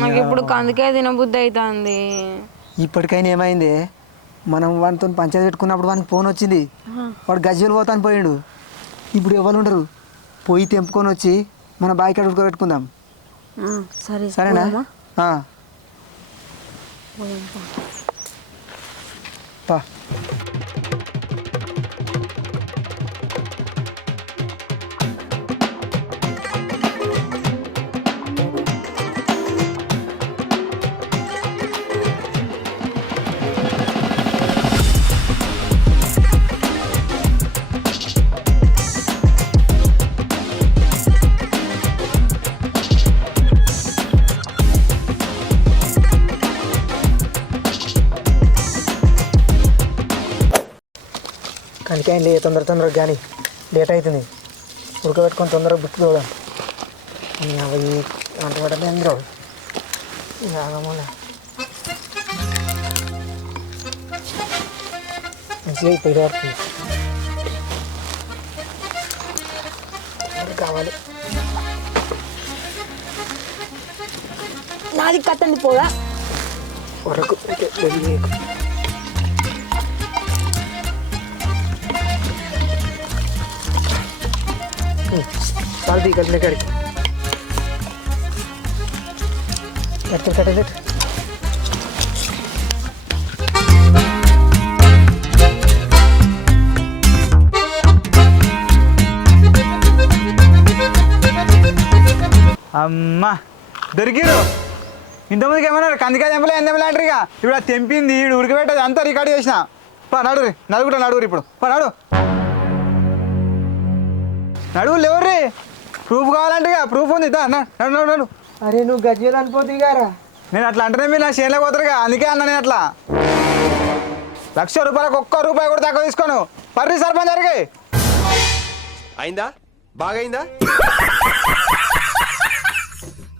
నాకు ఇప్పుడు కందుకే తినబుద్ధి అవుతుంది. ఇప్పటికైనా ఏమైంది, మనం వాడితో పంచాయతీ పెట్టుకున్నప్పుడు వానికి ఫోన్ వచ్చింది, వాడు గజ్జలు పోతాను పోయాడు. ఇప్పుడు ఎవరు ఉండరు, పోయి తెంపుకొని వచ్చి మన బావి కాడ ఉడకబెట్టుకుందాం. సరే సరేనా? పా కనికాయ లే, తొందరగా కానీ లేట్ అవుతుంది. ఉడకబెట్టుకొని తొందరగా బుక్కి చూద్దాం. అవి అంటబడ్డది అందరూ మంచిగా అయిపోయి పడుతుంది కావాలి. నాది కత్తండి పోదా వరకు చాలు కలిసిన కాడికి కట్టేది. అమ్మా దొరికిరు. ఇంతమందికి ఏమన్నారు కందికాయ తెంపలే ఏం తెంపలే అంటారు. ఇక ఇప్పుడు అది తెంపింది ఇప్పుడు ఉడకబెట్టది అంతా రికార్డు చేసిన. నడురు నలుగురు నడుగురు ఇప్పుడు నడు నడువు లేవుర్రీ. ప్రూఫ్ కావాలంటే ప్రూఫ్ ఉంది. నడు నడు నడు. అరే నువ్వు గజ్జలు అనిపోతుంది గారా. నేను అట్లా అంటేనే మీరు నా చేనులో పోతారుగా, అందుకే అన్నా నేను అట్లా. ₹1,00,000 ఒక్క రూపాయి కూడా తక్కువ తీసుకోను. పర్రి సర్పంచ్ జరిగి అయిందా బాగైందా?